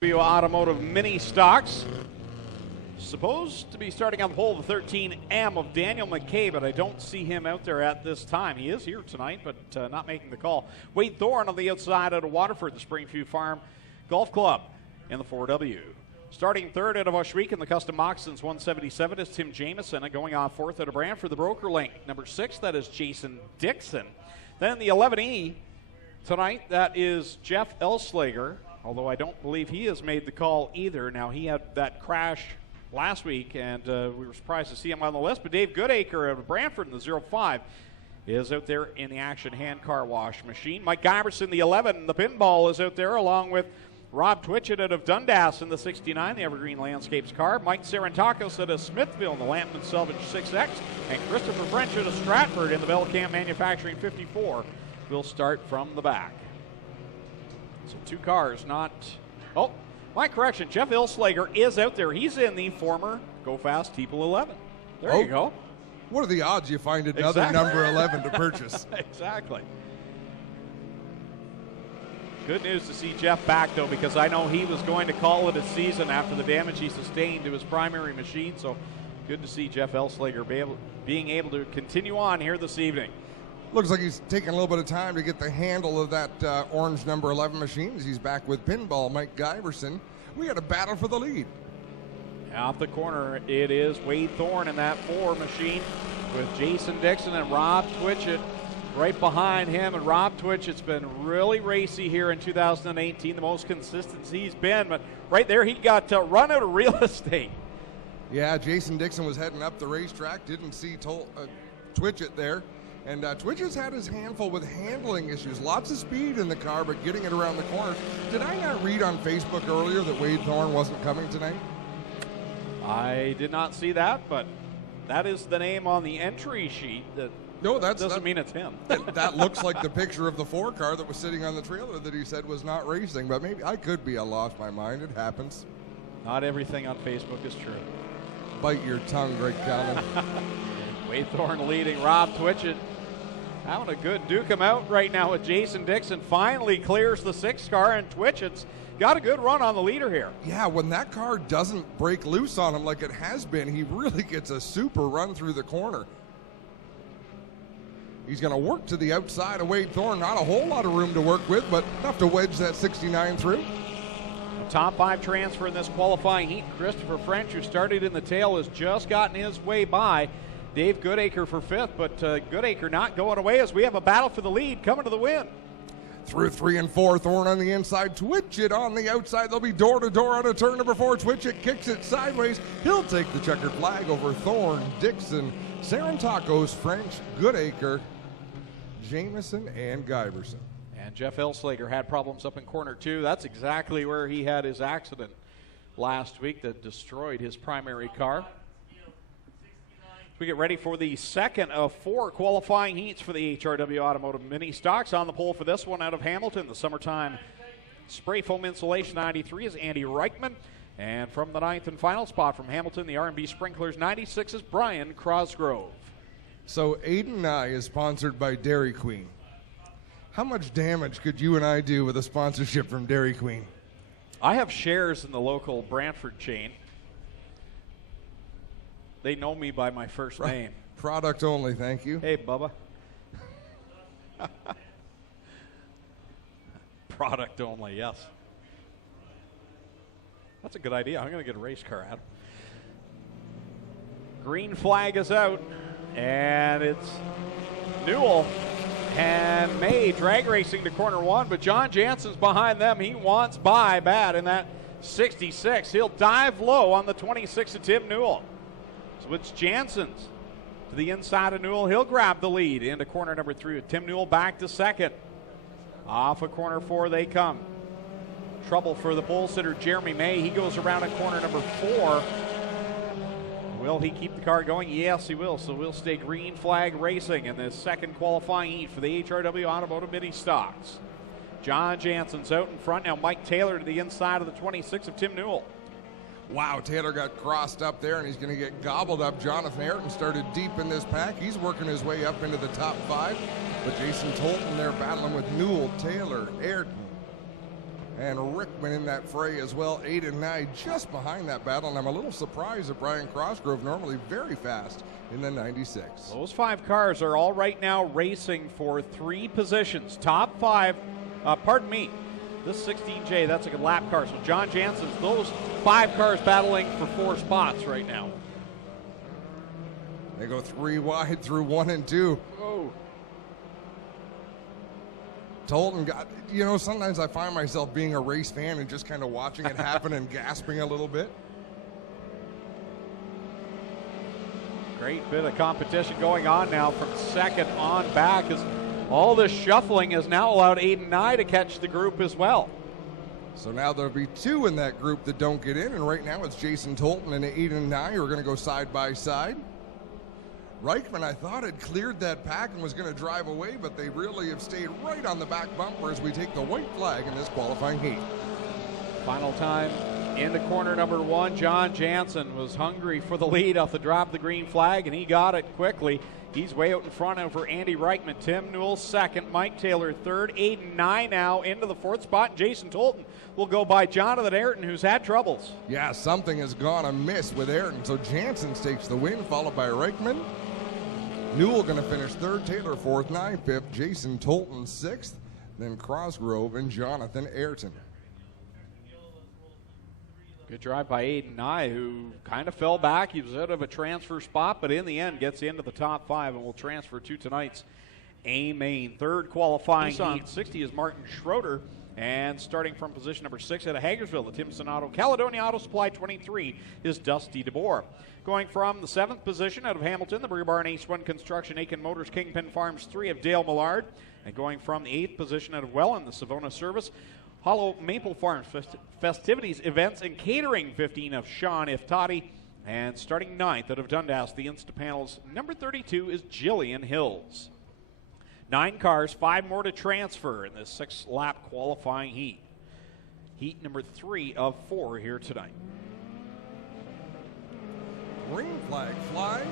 Automotive mini stocks. Supposed to be starting on the pole, the 13M of Daniel McKay, but I don't see him out there at this time. He is here tonight, but not making the call. Wade Thorne on the outside out of Waterford, the Springview Farm Golf Club in the 4W. Starting third out of Oshweek in the Custom Moccasins 177 is Tim Jamieson, and going off fourth out of Brantford, the Broker Link. Number 6, that is Jason Dixon. Then the 11E tonight, that is Jeff Elslager. Although I don't believe he has made the call either. Now, he had that crash last week, and we were surprised to see him on the list. But Dave Goodacre of Brantford in the 05 is out there in the Action Hand Car Wash machine. Mike Giberson, the 11, the pinball, is out there along with Rob Twitchett out of Dundas in the 69, the Evergreen Landscapes car. Mike Sarantakos out of Smithville in the Lampman Selvage 6X. And Christopher French out of Stratford in the Bellcamp Manufacturing 54 will start from the back. So two cars, not... Oh, my correction. Jeff Elslager is out there. He's in the former Go Fast T-Pool 11. There you go. What are the odds you find another number 11 to purchase? Exactly. Good news to see Jeff back, though, because I know he was going to call it a season after the damage he sustained to his primary machine. So good to see Jeff Elslager being able to continue on here this evening. Looks like he's taking a little bit of time to get the handle of that orange number 11 machine as he's back with pinball Mike Giberson. We had a battle for the lead. Off the corner, it is Wade Thorne in that 4 machine with Jason Dixon and Rob Twitchett right behind him. And Rob Twitchett's been really racy here in 2018, the most consistent he's been. But right there, he got run out of real estate. Yeah, Jason Dixon was heading up the racetrack, didn't see Twitchett there. And Twitchett's had his handful with handling issues. Lots of speed in the car, but getting it around the corner. Did I not read on Facebook earlier that Wade Thorne wasn't coming tonight? I did not see that, but that is the name on the entry sheet. That doesn't mean it's him. That looks like the picture of the 4 car that was sitting on the trailer that he said was not racing. But maybe I could be. I lost my mind. It happens. Not everything on Facebook is true. Bite your tongue, Greg Callan. Wade Thorne leading. Rob Twitchett having a good duke him out right now with Jason Dixon. Finally clears the 6 car, and Twitchett's got a good run on the leader here. Yeah, when that car doesn't break loose on him like it has been, he really gets a super run through the corner. He's going to work to the outside of Wade Thorne. Not a whole lot of room to work with, but enough to wedge that 69 through. A top 5 transfer in this qualifying heat. Christopher French, who started in the tail, has just gotten his way by Dave Goodacre for 5th, but Goodacre not going away as we have a battle for the lead coming to the win. Through 3 and 4, Thorne on the inside, Twitchett on the outside. They'll be door-to-door on a turn number 4. Twitchett kicks it sideways. He'll take the checkered flag over Thorne, Dixon, Sarantakos, French, Goodacre, Jamieson, and Giberson. And Jeff Elslager had problems up in corner 2. That's exactly where he had his accident last week that destroyed his primary car. We get ready for the second of 4 qualifying heats for the HRW Automotive Mini Stocks. On the pole for this one out of Hamilton, the summertime spray foam insulation 93 is Andy Reichman. And from the 9th and final spot from Hamilton, the R&B Sprinklers 96 is Brian Crosgrove. So Aiden and I is sponsored by Dairy Queen. How much damage could you and I do with a sponsorship from Dairy Queen? I have shares in the local Brantford chain. They know me by my first name. Product only, thank you. Hey, Bubba. Product only, yes. That's a good idea. I'm going to get a race car out. Green flag is out, and it's Newell and May drag racing to corner 1, but John Jansen's behind them. He wants by bad in that 66. He'll dive low on the 26 of Tim Newell. So it's Jansen's to the inside of Newell. He'll grab the lead into corner number 3. Tim Newell back to 2nd. Off of corner 4 they come. Trouble for the pole sitter Jeremy May. He goes around at corner number 4. Will he keep the car going? Yes, he will. So we'll stay green flag racing in this second qualifying heat for the HRW Automotive Mini Stocks. John Jansen's out in front. Now Mike Taylor to the inside of the 26 of Tim Newell. Wow, Taylor got crossed up there, and he's going to get gobbled up. Jonathan Ayrton started deep in this pack. He's working his way up into the top 5. But Jason Tolton there battling with Newell, Taylor, Ayrton, and Rickman in that fray as well. 8 and 9 just behind that battle, and I'm a little surprised at Brian Crossgrove, normally very fast in the 96. Those 5 cars are all right now racing for 3 positions. Top 5, this 16J, that's a good lap car. So John Jansen's, those 5 cars battling for 4 spots right now. They go 3 wide through 1 and 2. Oh. Tolton got, sometimes I find myself being a race fan and just kind of watching it happen and gasping a little bit. Great bit of competition going on now from second on back, as all this shuffling has now allowed Aiden Nye to catch the group as well. So now there'll be 2 in that group that don't get in, and right now it's Jason Tolton and Aiden Nye who are going to go side by side. Reichman, I thought, had cleared that pack and was going to drive away, but they really have stayed right on the back bumper as we take the white flag in this qualifying heat. Final time into corner number 1. John Jansen was hungry for the lead off the drop of the green flag, and he got it quickly. He's way out in front over Andy Reichman. Tim Newell second, Mike Taylor third, Aiden Nye now into the 4th spot. Jason Tolton will go by Jonathan Ayrton, who's had troubles. Yeah, something has gone amiss with Ayrton, so Jansen takes the win, followed by Reichman. Newell going to finish 3rd, Taylor 4th, Nye 5th, Jason Tolton 6th, then Crossgrove and Jonathan Ayrton. Good drive by Aiden Nye, who kind of fell back. He was out of a transfer spot, but in the end gets into the top 5 and will transfer to tonight's A-Main. 3rd qualifying heat. 60 is Martin Schroeder, and starting from position number 6 out of Hagersville, the Timson Auto Caledonia Auto Supply 23 is Dusty DeBoer. Going from the 7th position out of Hamilton, the Brew Barn Ace 1 Construction, Aiken Motors, Kingpin Farms 3 of Dale Millard. And going from the 8th position out of Welland, the Savona Service, Hollow Maple Farms Festivities, Events, and Catering 15 of Sean Iftati. And starting 9th out of Dundas, the Instapanels, number 32 is Jillian Hills. 9 cars, 5 more to transfer in this 6-lap qualifying heat. Heat number 3 of 4 here tonight. Green flag flies.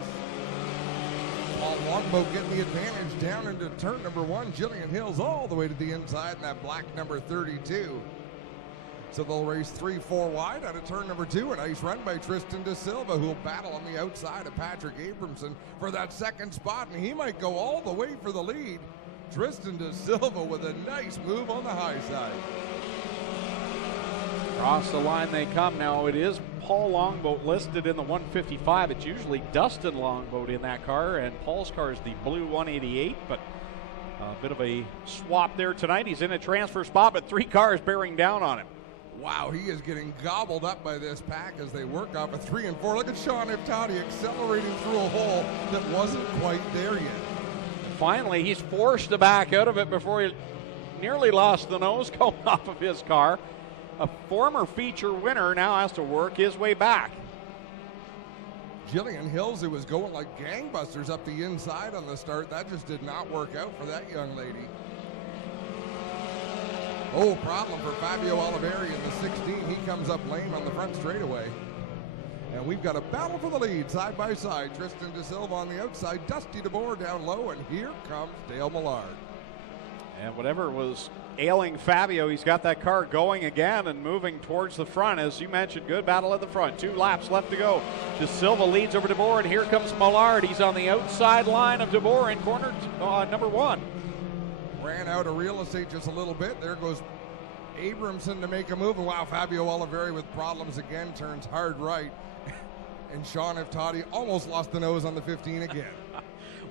Paul Longboat getting the advantage down into turn number 1. Jillian Hills all the way to the inside in that black number 32. So they'll race 3-4 wide out of turn number 2. A nice run by Tristan De Silva, who will battle on the outside of Patrick Abramson for that 2nd spot, and he might go all the way for the lead. Tristan De Silva with a nice move on the high side. Across the line they come now. It is Paul Longboat listed in the 155. It's usually Dustin Longboat in that car, and Paul's car is the blue 188, but a bit of a swap there tonight. He's in a transfer spot, but 3 cars bearing down on him. Wow, he is getting gobbled up by this pack as they work off a 3 and 4. Look at Sean Iftati accelerating through a hole that wasn't quite there yet. Finally, he's forced to back out of it before he nearly lost the nose going off of his car. A former feature winner now has to work his way back. Jillian Hills, who was going like gangbusters up the inside on the start, that just did not work out for that young lady. Oh, problem for Fabio Oliveri in the 16. He comes up lame on the front straightaway. And we've got a battle for the lead, side by side. Tristan De Silva on the outside, Dusty DeBoer down low, and here comes Dale Millard. And whatever was ailing Fabio, he's got that car going again and moving towards the front. As you mentioned, good battle at the front. 2 laps left to go. De Silva leads over DeBoer, and here comes Millard. He's on the outside line of DeBoer in corner number 1. Ran out of real estate just a little bit. There goes Abramson to make a move. And wow, Fabio Oliveri with problems again, turns hard right. And Sean Iftati almost lost the nose on the 15 again.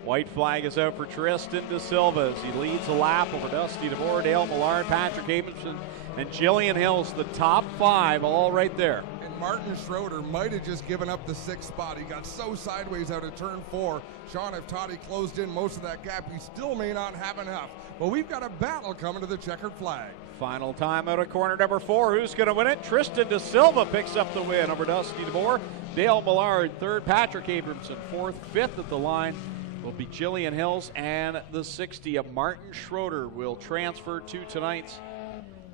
White flag is out for Tristan De Silva as he leads a lap over Dusty DeBoer, Dale Millard, Patrick Abramson, and Jillian Hills, the top 5 all right there. And Martin Schroeder might have just given up the 6th spot. He got so sideways out of turn 4. Sean Iftati closed in most of that gap. He still may not have enough. But we've got a battle coming to the checkered flag. Final time out of corner number 4. Who's going to win it? Tristan De Silva picks up the win over Dusty DeBoer. Dale Millard, 3rd. Patrick Abramson, 4th. 5th at the line will be Jillian Hills, and the 60 of Martin Schroeder will transfer to tonight's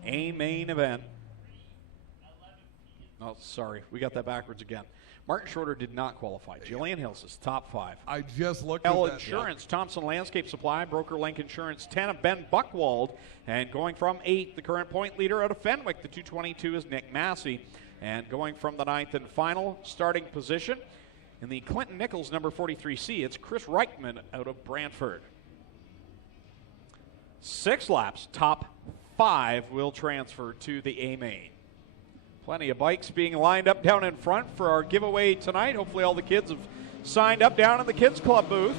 A-Main event. Oh, sorry. We got that backwards again. Martin Shorter did not qualify. Jillian Hills is top 5. I just looked at L that. Insurance, Thompson Landscape Supply, Broker Link Insurance 10 of Ben Buchwald. And going from 8th, the current point leader out of Fenwick, the 222 is Nick Massey. And going from the 9th and final starting position, in the Clinton Nichols number 43C, it's Chris Reichman out of Brantford. 6 laps, top 5 will transfer to the A main. Plenty of bikes being lined up down in front for our giveaway tonight. Hopefully all the kids have signed up down in the Kids Club booth.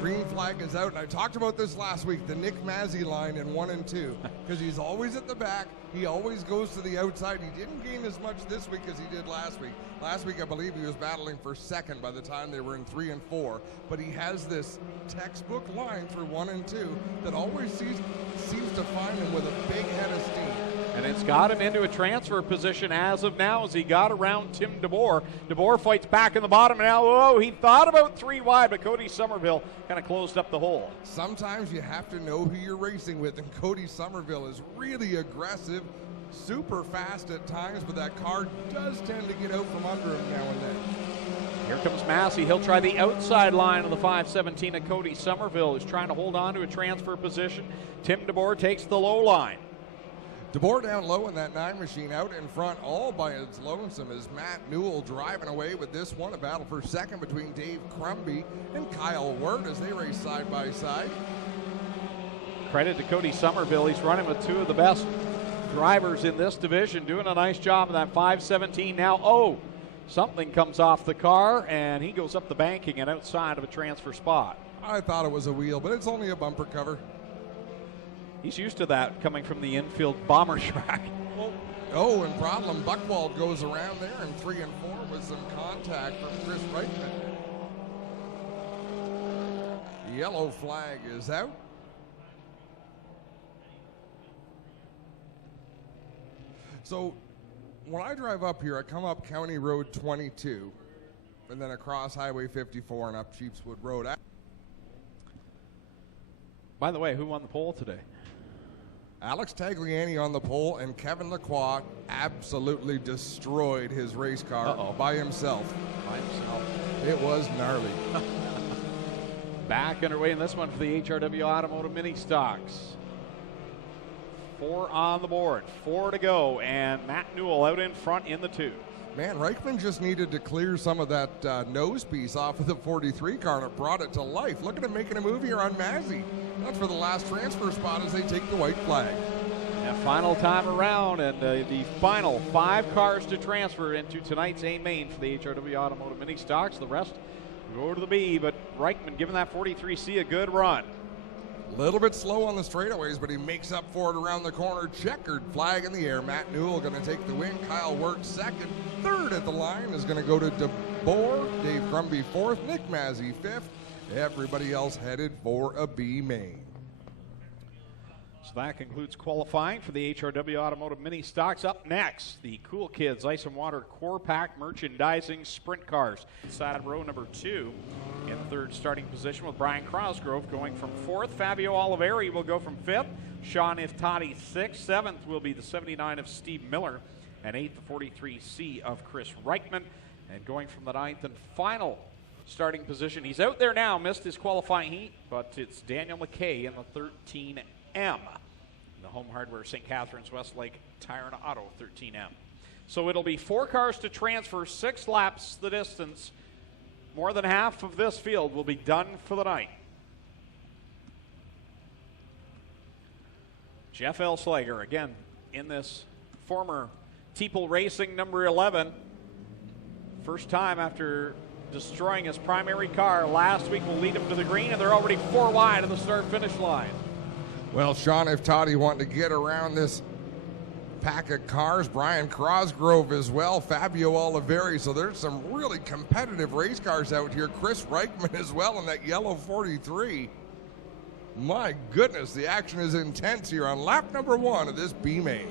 Green flag is out, and I talked about this last week, the Nick Massey line in 1 and 2, because he's always at the back. He always goes to the outside. He didn't gain as much this week as he did last week. Last week, I believe he was battling for second by the time they were in 3 and 4, but he has this textbook line through 1 and 2 that always seems to find him with a big head of steam. And it's got him into a transfer position as of now as he got around Tim DeBoer. DeBoer fights back in the bottom now. Whoa, he thought about 3 wide, but Cody Somerville kind of closed up the hole. Sometimes you have to know who you're racing with, and Cody Somerville is really aggressive, super fast at times, but that car does tend to get out from under him now and then. Here comes Massey. He'll try the outside line of the 517 of Cody Somerville, who's trying to hold on to a transfer position. Tim DeBoer takes the low line. DeBoer down low in that 9 machine, out in front all by his lonesome is Matt Newell driving away with this one. A battle for second between Dave Crumby and Kyle Wirt as they race side by side. Credit to Cody Somerville. He's running with 2 of the best drivers in this division, doing a nice job of that 517 now. Something comes off the car, and he goes up the banking and outside of a transfer spot. I thought it was a wheel, but it's only a bumper cover. He's used to that coming from the infield bomber track. And problem, Buchwald goes around there in 3 and 4 with some contact from Chris Reichman. Yellow flag is out. So when I drive up here, I come up County Road 22 and then across Highway 54 and up Sheepswood Road. By the way, who won the pole today? Alex Tagliani on the pole, and Kevin Lacroix absolutely destroyed his race car by himself. It was gnarly. Back underway in this one for the HRW Automotive Ministocks. 4 on the board, 4 to go, and Matt Newell out in front in the 2. Man, Reichman just needed to clear some of that nose piece off of the 43 car, and it brought it to life. Look at him making a move here on Massey. That's for the last transfer spot as they take the white flag. And final time around, and the final 5 cars to transfer into tonight's A main for the HRW Automotive Ministocks. The rest go to the B, but Reichman giving that 43C a good run. A little bit slow on the straightaways, but he makes up for it around the corner. Checkered flag in the air. Matt Newell going to take the win. Kyle Wirt second. Third at the line is going to go to DeBoer. Dave Crumby fourth. Nick Massey fifth. Everybody else headed for a B main. So that concludes qualifying for the HRW Automotive Ministocks. Up next, the Cool Kids Ice and Water Core Pack Merchandising Sprint Cars. Inside row number 2 in third starting position with Brian Crosgrove going from 4th. Fabio Oliveri will go from 5th. Sean Iftati 6th. 7th will be the 79 of Steve Miller. And 8th, the 43C of Chris Reichman. And going from the 9th and final starting position, he's out there now, missed his qualifying heat, but it's Daniel McKay in the 13M. The Home Hardware St. Catharines Westlake Tire and Auto 13M. So it'll be 4 cars to transfer, 6 laps the distance. More than half of this field will be done for the night. Jeff Elslager, again, in this former Teeple Racing number 11. First time after destroying his primary car last week will lead him to the green, and they're already 4 wide of the start-finish line. Well, Sean Iftati wanting to get around this pack of cars. Brian Crosgrove as well. Fabio Oliveri. So there's some really competitive race cars out here. Chris Reichman as well in that yellow 43. My goodness, the action is intense here on lap number 1 of this B main.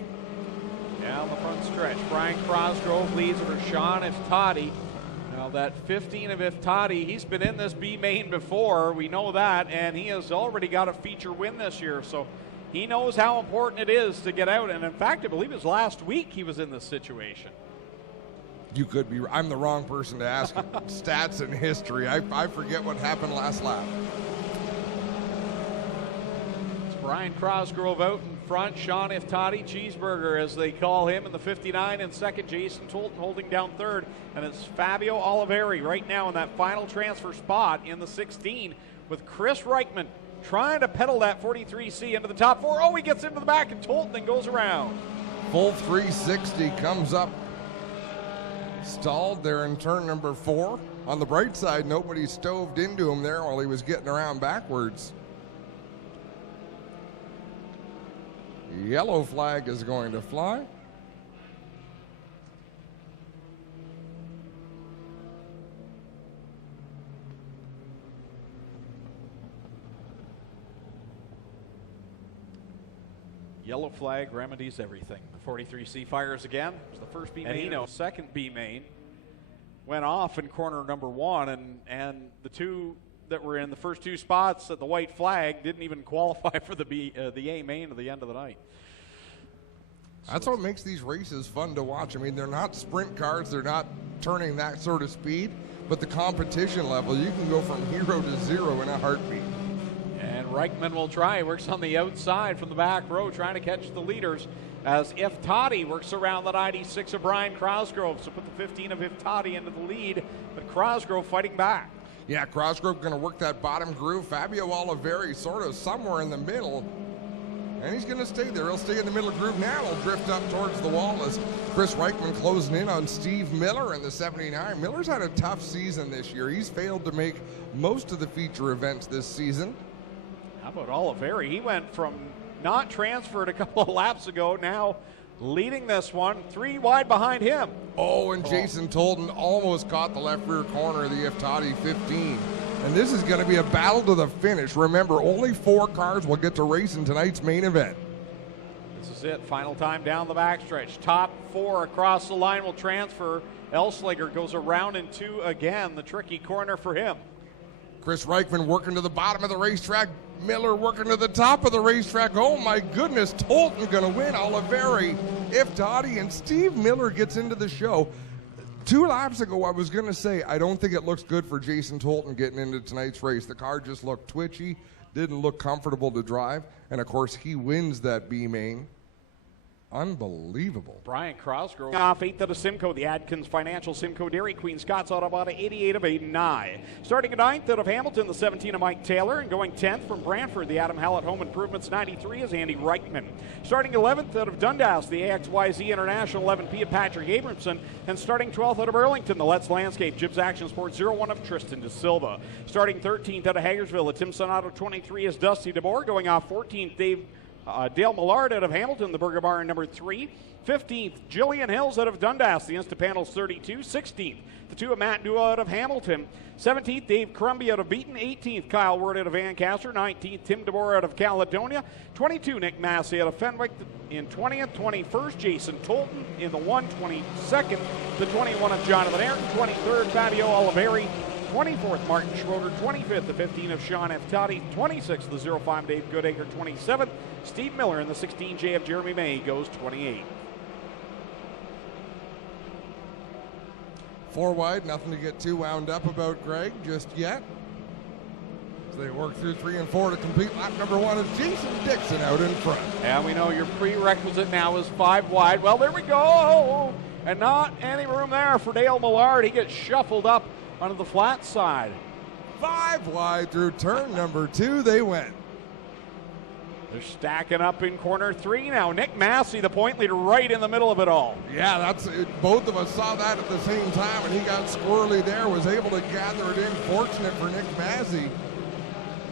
Down the front stretch, Brian Crosgrove leads over Sean Iftati. Now that 15 of Iftati, he's been in this B main before, we know that, and he has already got a feature win this year. So He knows how important it is to get out. And in fact, I believe it was last week he was in this situation. You could be. I'm the wrong person to ask stats and history. I forget what happened last lap. It's Brian Crosgrove out in front. Sean Iftati, Cheeseburger, as they call him, in the 59 in second. Jason Tolton holding down third. And it's Fabio Oliveri right now in that final transfer spot in the 16 with Chris Reichman trying to pedal that 43C into the top four. Oh, he gets into the back and Tolton then goes around. Full 360 comes up. Stalled there in turn number 4. On the bright side, nobody stoved into him there while he was getting around backwards. Yellow flag is going to fly. Yellow flag remedies everything. The 43C fires again. It's the first B main. And second B main went off in corner number 1, and the two that were in the first 2 spots at the white flag didn't even qualify for the A main at the end of the night. That's what makes these races fun to watch. I mean, they're not sprint cars. They're not turning that sort of speed, but the competition level, you can go from 0 to 0 in a heartbeat. And Reichman will try. He works on the outside from the back row, trying to catch the leaders as Iftati works around the 96 of Brian Crosgrove. So put the 15 of Iftati into the lead, but Crosgrove fighting back. Yeah, Crosgrove going to work that bottom groove. Fabio Oliveri sort of somewhere in the middle, and he's going to stay there. He'll stay in the middle groove now. He'll drift up towards the wall as Chris Reichman closing in on Steve Miller in the 79. Miller's had a tough season this year. He's failed to make most of the feature events this season. How about Oliveri? He went from not transferred a couple of laps ago, now leading this one, 3 wide behind him. Oh, and Jason Tolton almost caught the left rear corner of the Iftati 15. And this is going to be a battle to the finish. Remember, only 4 cars will get to race in tonight's main event. This is it. Final time down the backstretch. Top 4 across the line will transfer. Elslinger goes around in 2 again. The tricky corner for him. Chris Reichman working to the bottom of the racetrack. Miller working to the top of the racetrack. Oh my goodness, Tolton going to win. Oliveri, Iftati, and Steve Miller gets into the show. 2 laps ago, I was going to say, I don't think it looks good for Jason Tolton getting into tonight's race. The car just looked twitchy, didn't look comfortable to drive, and of course, he wins that B main. Unbelievable. Brian Crosgrove off 8th out of Simcoe, the Adkins Financial Simcoe Dairy Queen, Scott's Autobahn 88 of Aiden Nye. Starting at 9th out of Hamilton, the 17 of Mike Taylor, and going 10th from Brantford, the Adam Hallett Home Improvements 93 is Andy Reichman. Starting 11th out of Dundas, the AXYZ International 11P of Patrick Abramson, and starting 12th out of Burlington, the Let's Landscape Jibs Action Sports 01 of Tristan De Silva. Starting 13th out of Hagersville, the Tim Sonato 23 is Dusty DeBoer. Going off 14th, Dale Millard out of Hamilton, the Burger Bar number 3. 15th, Jillian Hills out of Dundas, the Instapanels 32. 16th, the 2 of Matt Dua out of Hamilton. 17th, Dave Crumby out of Beaton. 18th, Kyle Ward out of Ancaster. 19th, Tim DeBoer out of Caledonia. 22, Nick Massey out of Fenwick. In 20th, 21st, Jason Tolton. In the 122nd, the 21 of Jonathan Ayrton. 23rd, Fabio Oliveri. 24th, Martin Schroeder. 25th, the 15 of Sean Iftati. 26th, the 05 Dave Goodacre. 27th, Steve Miller. In the 16J of Jeremy May goes 28th. 4 wide, nothing to get too wound up about, Greg, just yet. As they work through 3 and 4 to complete lap number 1 is Jason Dixon out in front. And we know your prerequisite now is 5 wide. Well, there we go. And not any room there for Dale Millard. He gets shuffled up onto the flat side. 5 wide through turn number 2 they went. They're stacking up in corner 3 now. Nick Massey, the point leader, right in the middle of it all. Yeah, that's it. Both of us saw that at the same time, and he got squirrely there, was able to gather it in. Fortunate for Nick Massey.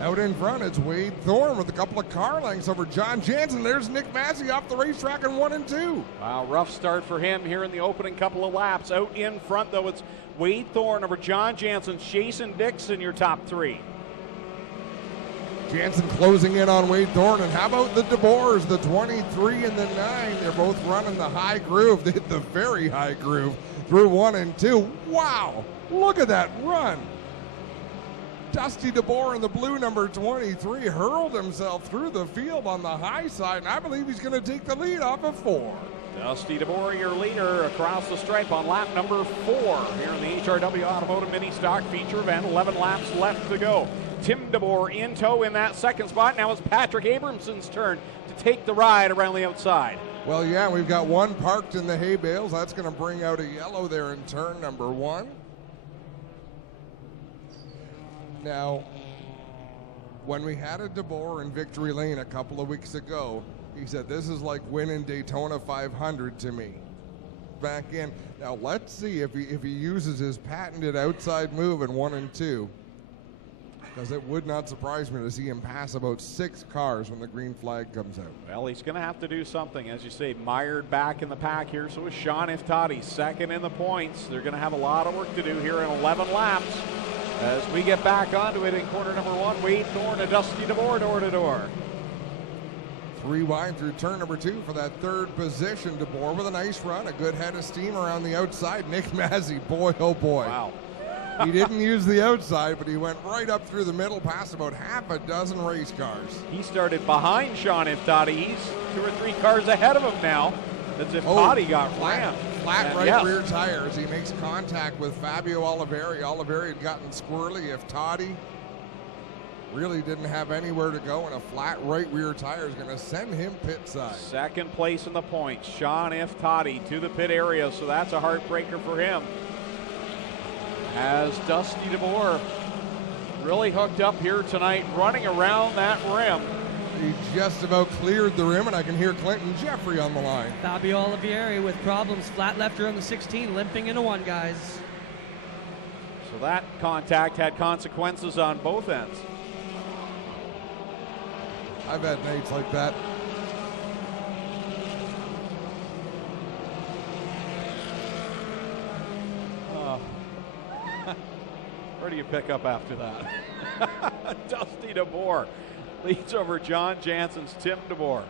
Out in front, it's Wade Thorne with a couple of car lengths over John Jansen. There's Nick Massey off the racetrack in 1 and 2. Wow, rough start for him here in the opening couple of laps. Out in front, though, it's Wade Thorne over John Jansen. Jason Dixon, your top 3. Jansen closing in on Wade Thorne. And how about the DeBoers, the 23 and the 9? They're both running the high groove. They hit the very high groove through 1 and 2. Wow, look at that run. Dusty DeBoer in the blue, number 23, hurled himself through the field on the high side, and I believe he's going to take the lead off of 4. Dusty DeBoer, your leader, across the stripe on lap number 4 here in the HRW Automotive Ministock feature event. 11 laps left to go. Tim DeBoer in tow in that second spot. Now it's Patrick Abramson's turn to take the ride around the outside. Well, yeah, we've got one parked in the hay bales. That's going to bring out a yellow there in turn number 1. Now, when we had a DeBoer in victory lane a couple of weeks ago, he said, this is like winning Daytona 500 to me. Back in. Now, let's see if he uses his patented outside move in 1 and 2. Because it would not surprise me to see him pass about 6 cars when the green flag comes out. Well, he's going to have to do something. As you say, mired back in the pack here. So is Sean Iftati, second in the points. They're going to have a lot of work to do here in 11 laps. As we get back onto it in corner number 1, Wade Thorne and Dusty DeBoer door to door. 3 wide through turn number 2 for that 3rd position. DeBoer with a nice run, a good head of steam around the outside. Nick Mazzy, boy, oh boy. Wow. He didn't use the outside, but he went right up through the middle, past about half a dozen race cars. He started behind Sean Iftati. He's 2 or 3 cars ahead of him now. That's if Iftati got rammed. Flat right rear tires. He makes contact with Fabio Oliveri. Oliveri had gotten squirrely. Iftati really didn't have anywhere to go, and a flat right rear tire is going to send him pit side. Second place in the points. Sean Iftati to the pit area, so that's a heartbreaker for him. As Dusty DeBoer really hooked up here tonight, running around that rim. He just about cleared the rim, and I can hear Clinton Jeffrey on the line. Fabio Olivieri with problems. Flat left rear on the 16, limping into 1, guys. So that contact had consequences on both ends. I've had nights like that. Where do you pick up after that? Dusty DeBoer leads over John Jansen's Tim DeBoer.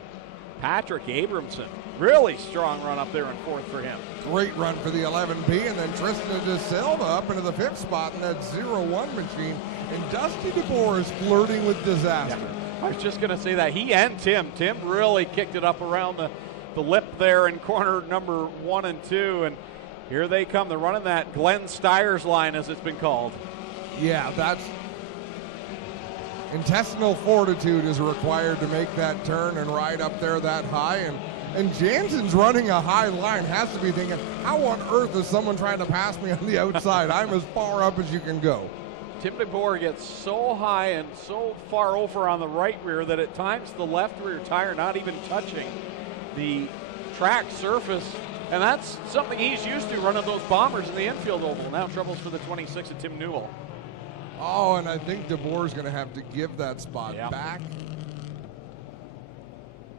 Patrick Abramson, really strong run up there in 4th for him. Great run for the 11P, and then Tristan De Silva up into the 5th spot in that 0-1 machine. And Dusty DeBoer is flirting with disaster. Yeah, I was just going to say that. He and Tim. Tim really kicked it up around the lip there in corner number 1 and 2. And here they come. They're running that dmstyres line, as it's been called. Yeah, that's intestinal fortitude is required to make that turn and ride up there that high. And Jansen's running a high line, has to be thinking, how on earth is someone trying to pass me on the outside? I'm as far up as you can go. Tim DeBoer gets so high and so far over on the right rear that at times the left rear tire not even touching the track surface. And that's something he's used to, running those bombers in the infield oval. Now troubles for the 26 of Tim Newell. Oh, and I think DeBoer's going to have to give that spot back.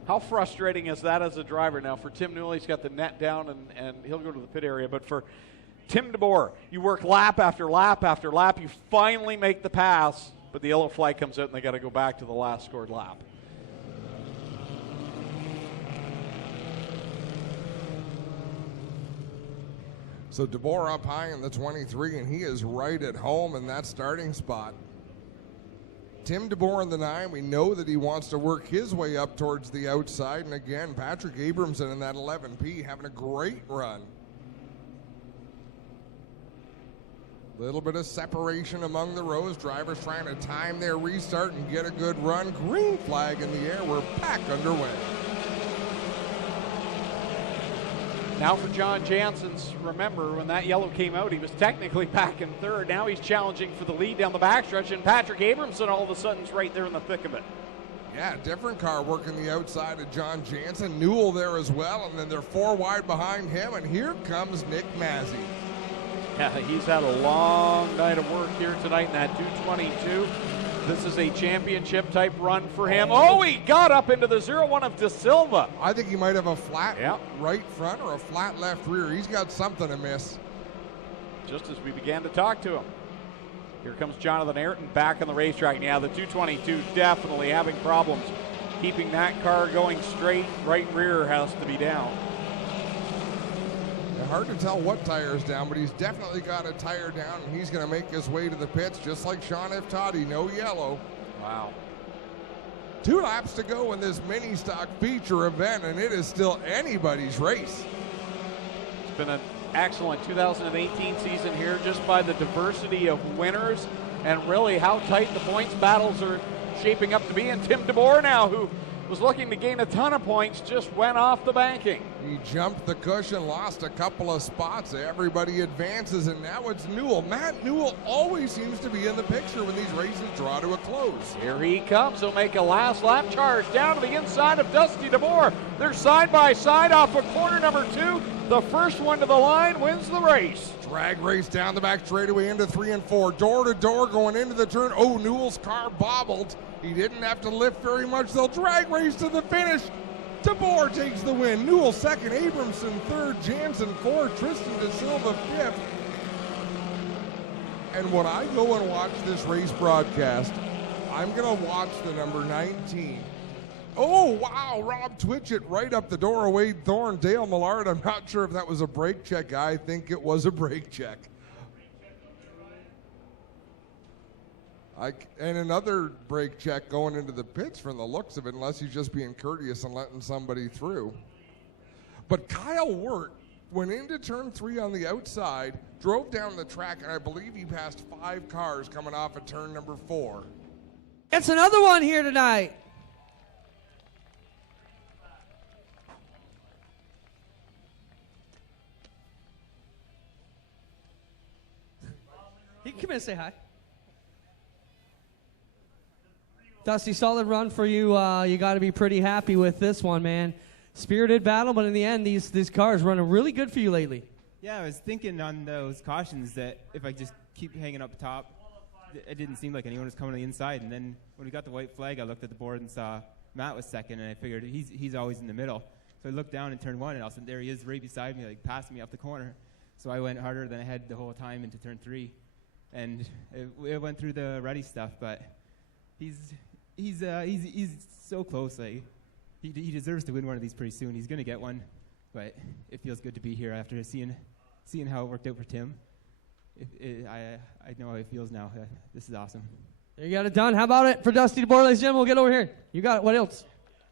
How frustrating is that as a driver? Now, for Tim Newell, he's got the net down, and he'll go to the pit area. But for Tim DeBoer, you work lap after lap after lap. You finally make the pass, but the yellow flag comes out, and they got to go back to the last scored lap. So DeBoer up high in the 23, and he is right at home in that starting spot. Tim DeBoer in the 9, we know that he wants to work his way up towards the outside. And again, Patrick Abramson in that 11P having a great run. Little bit of separation among the rows. Drivers trying to time their restart and get a good run. Green flag in the air. We're back underway. Now for John Jansen's, remember when that yellow came out, he was technically back in 3rd. Now he's challenging for the lead down the backstretch, and Patrick Abramson all of a sudden is right there in the thick of it. Yeah, different car working the outside of John Jansen. Newell there as well, and then they're 4 wide behind him, and here comes Nick Mazzy. Yeah, he's had a long night of work here tonight in that 222. This is a championship type run for him. Oh, he got up into the 0-1 of De Silva. I think he might have a flat right front or a flat left rear. He's got something to miss. Just as we began to talk to him. Here comes Jonathan Ayrton back on the racetrack. Now the 222 definitely having problems keeping that car going straight. Right rear has to be down. Hard to tell what tire's down, but he's definitely got a tire down, and he's going to make his way to the pits, just like Sean F. Toddy, no yellow. Wow. 2 laps to go in this mini stock feature event, and it is still anybody's race. It's been an excellent 2018 season here, just by the diversity of winners and really how tight the points battles are shaping up to be. And Tim DeBoer now, who was looking to gain a ton of points, just went off the banking. He jumped the cushion, lost a couple of spots. Everybody advances, and now it's Newell. Matt Newell always seems to be in the picture when these races draw to a close. Here he comes. He'll make a last lap charge down to the inside of Dusty DeBoer. They're side by side off of corner number 2. The first one to the line wins the race. Drag race down the back straightaway into 3 and 4. Door to door going into the turn. Oh, Newell's car bobbled. He didn't have to lift very much. They'll drag race to the finish. DeBoer takes the win. Newell second, Abramson third, Jansen fourth, Tristan De Silva fifth. And when I go and watch this race broadcast, I'm going to watch the number 19. Oh, wow, Rob Twitchett right up the door. Wade Thorne, Dale Millard. I'm not sure if that was a brake check. I think it was a brake check. And another brake check going into the pits from the looks of it, unless he's just being courteous and letting somebody through. But Kyle Wirt went into turn 3 on the outside, drove down the track, and I believe he passed 5 cars coming off of turn number 4. It's another one here tonight. You can come in and say hi. Dusty, solid run for you. You got to be pretty happy with this one, man. Spirited battle, but in the end, these cars running really good for you lately. Yeah, I was thinking on those cautions that if I just keep hanging up top, it didn't seem like anyone was coming on the inside. And then when we got the white flag, I looked at the board and saw Matt was second, and I figured he's always in the middle. So I looked down in turn 1, and all of a sudden there he is right beside me, like passing me off the corner. So I went harder than I had the whole time into turn 3. And it went through the ready stuff, but he's so close. Like he deserves to win one of these pretty soon. He's gonna get one, but it feels good to be here after seeing how it worked out for Tim. I know how it feels now. This is awesome. There you got it done. How about it for Dusty DeBoer, ladies and gentlemen? We'll get over here. You got it. What else?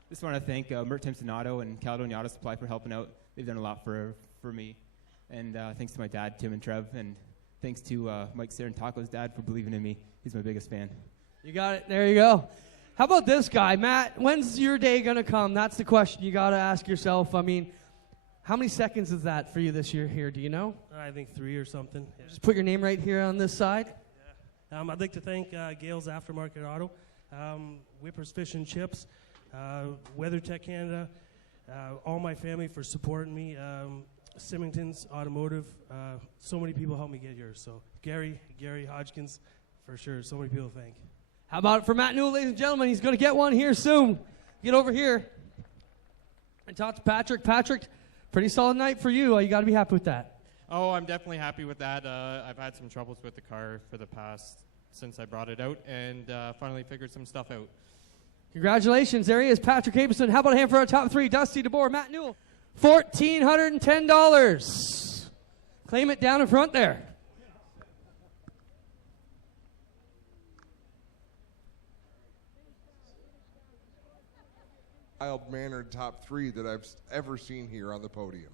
Just want to thank Mert Timpson Auto and Caledonia Auto Supply for helping out. They've done a lot for me, and thanks to my dad, Tim and Trev, and thanks to Mike Sarantaco's dad for believing in me. He's my biggest fan. You got it. There you go. How about this guy, Matt? When's your day going to come? That's the question you got to ask yourself. I mean, how many seconds is that for you this year here? Do you know? I think 3 or something. Yeah. Just put your name right here on this side. Yeah. I'd like to thank Gale's Aftermarket Auto, Whippers Fish and Chips, WeatherTech Canada, all my family for supporting me, Symington's Automotive. So many people helped me get here. So Gary Hodgkins, for sure. So many people to thank. How about it for Matt Newell, ladies and gentlemen? He's going to get one here soon. Get over here and talk to Patrick. Patrick, pretty solid night for you. You got to be happy with that. Oh, I'm definitely happy with that. I've had some troubles with the car for the past, since I brought it out, and finally figured some stuff out. Congratulations. There he is, Patrick Abramson. How about a hand for our top 3? Dusty DeBoer, Matt Newell. $1,410. Claim it down in front there. Mild-mannered top 3 that I've ever seen here on the podium.